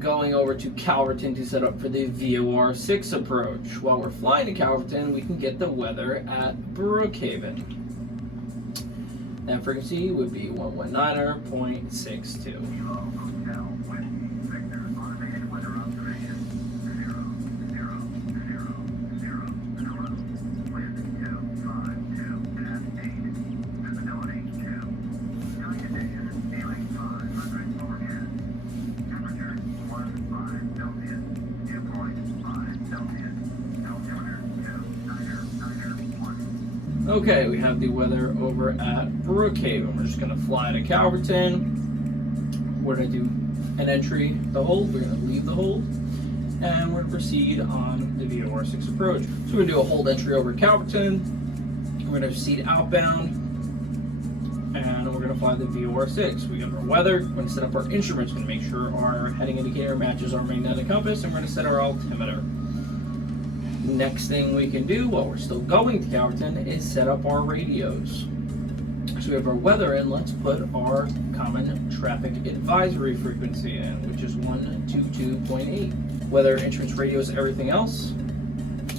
going over to Calverton to set up for the VOR 6 approach. While we're flying to Calverton, we can get the weather at Brookhaven. That frequency would be 119.62. Okay, we have the weather over at Brookhaven. We're just going to fly to Calverton. We're going to do an entry, the hold. We're going to leave the hold. And we're going to proceed on the VOR 6 approach. So we're going to do a hold entry over Calverton. We're going to proceed outbound. And we're going to fly the VOR 6. We have our weather. We're going to set up our instruments. We're going to make sure our heading indicator matches our magnetic compass. And we're going to set our altimeter. Next thing we can do while we're still going to Calverton is set up our radios. So we have our weather in. Let's put our common traffic advisory frequency in, which is 122.8. Weather, instruments, radios, everything else.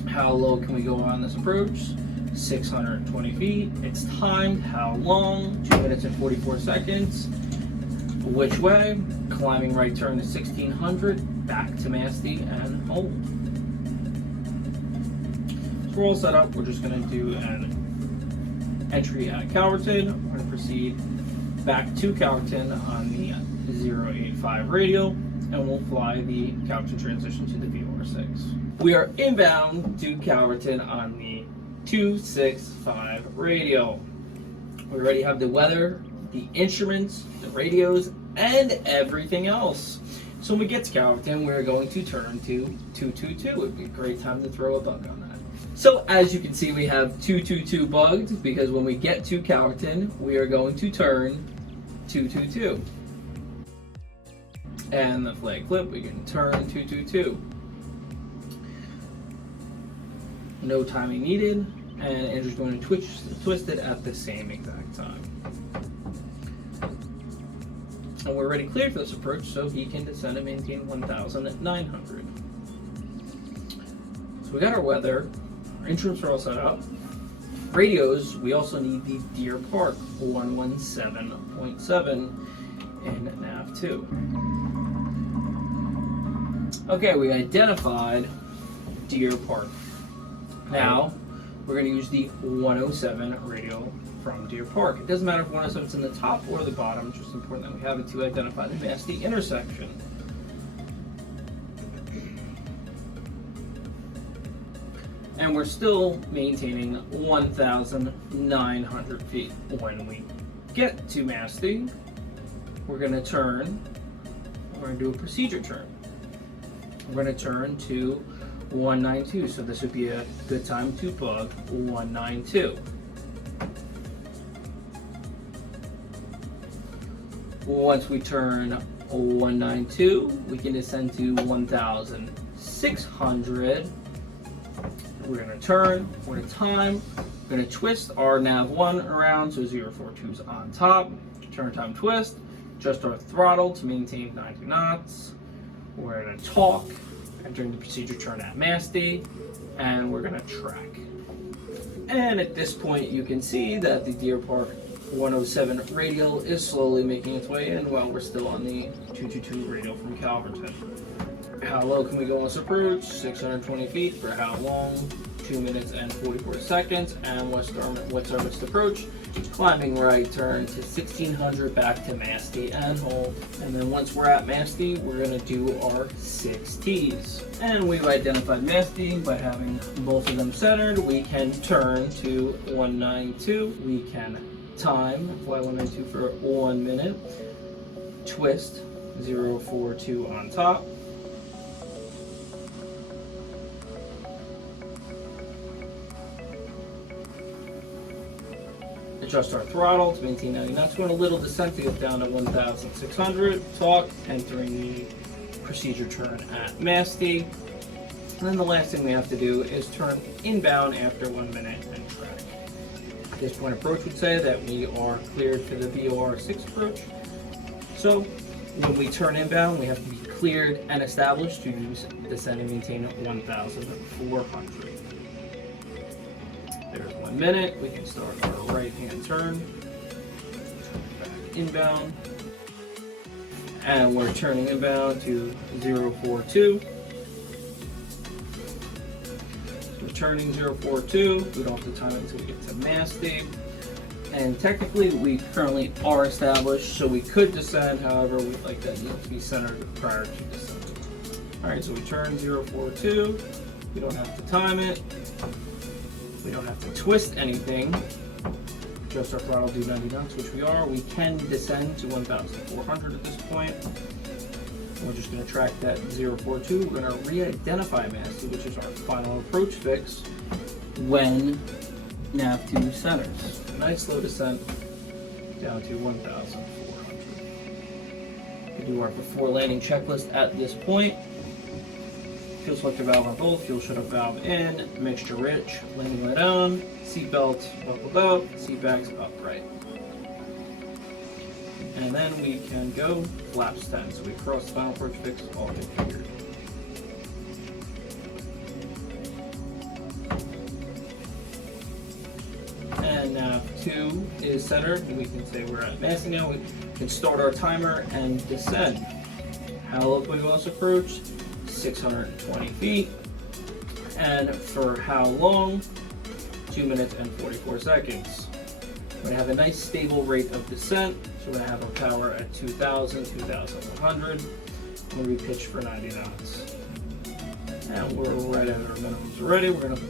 How low can we go on this approach? 620 feet. It's timed. How long? 2 minutes and 44 seconds. Which way? Climbing right turn to 1600. Back to Masti and hold. So we're all set up. We're just going to do an entry at Calverton. We're going to proceed back to Calverton on the 085 radio, and we'll fly the Calverton transition to the VOR 6. We are inbound to Calverton on the 265 radio. We already have the weather, the instruments, the radios, and everything else. So when we get to Calverton, we're going to turn to 222. It would be a great time to throw a bug on that. So as you can see, we have 222 bugged because when we get to Calverton, we are going to turn 222. And the flag flip, we can turn 222. No timing needed, and Andrew's going to twist it at the same exact time. And we're already cleared for this approach, so he can descend and maintain 1,900. So we got our weather. Our instruments are all set up. Radios, we also need the Deer Park 117.7 in NAV2. Okay, we identified Deer Park. Now, we're going to use the 107 radio from Deer Park. It doesn't matter if 107 is in the top or the bottom, it's just important that we have it to identify the Masti intersection. And we're still maintaining 1,900 feet. When we get to Masti, we're going to turn, we're going to do a procedure turn. We're going to turn to 192, so this would be a good time to bug 192. Once we turn 192, we can descend to 1,600. We're going to turn, we're going to time, we're going to twist our nav1 around, so 042 is on top, turn time twist, adjust our throttle to maintain 90 knots, we're going to talk, entering the procedure turn at Masti, and we're going to track. And at this point you can see that the Deer Park 107 radial is slowly making its way in while we're still on the 222 radial from Calverton. How low can we go on this approach? 620 feet. For how long? 2 minutes and 44 seconds. And what's our missed approach? Climbing right turn to 1600 back to Masti and hold. And then once we're at Masti, we're going to do our 6 Ts. And we've identified Masti by having both of them centered. We can turn to 192. We can time, fly 192 for 1 minute. Twist 042 on top. Adjust our throttle to maintain 90 knots. We're in a little descent to get down to 1,600. Talk, entering the procedure turn at Masti. And then the last thing we have to do is turn inbound after 1 minute and track. At this point, approach would say that we are cleared for the VOR 6 approach. So when we turn inbound, we have to be cleared and established to descend and maintain 1,400. There's 1 minute. We can start our right-hand turn. Back inbound. And we're turning inbound to 042. So we're turning 042. We don't have to time it until we get to mass state. And technically, we currently are established, so we could descend. However, we'd like that to be centered prior to descending. All right, so we turn 042. We don't have to time it. We don't have to twist anything. Just our throttle do 90 knots, which we are. We can descend to 1,400 at this point. We're just going to track that 042. We're going to re-identify mass speed, which is our final approach fix when nav2 centers. A nice slow descent down to 1,400. We do our before landing checklist at this point. Fuel selector valve on both, fuel shut-off valve in, mixture rich, landing light on, seat belt buckled up, seat backs upright. And then we can go flaps 10. So we cross the final approach fix, all configured. And nav2 is centered, and we can say we're at massing now. We can start our timer and descend. How low can we go approach? 620 feet. And for how long? 2 minutes and 44 seconds. We're going to have a nice stable rate of descent. So we're going to have our power at 2,000, 2,100. We're going to be pitched for 90 knots. And we're right at our minimums already. We're going to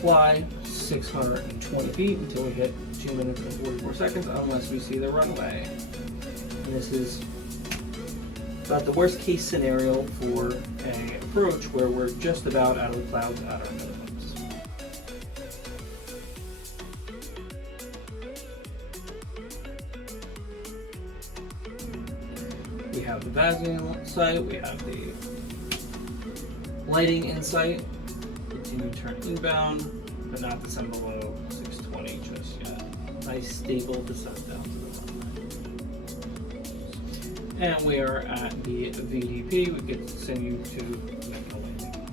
fly 620 feet until we hit 2 minutes and 44 seconds, unless we see the runway. And this is about the worst case scenario for an approach where we're just about out of the clouds at our minimums. We have the VASing in sight, we have the lighting in sight, continue to turn inbound, but not descend below 620 just yet. Nice stable descent down to the runway. And we are at the VDP. We continue to make the landing.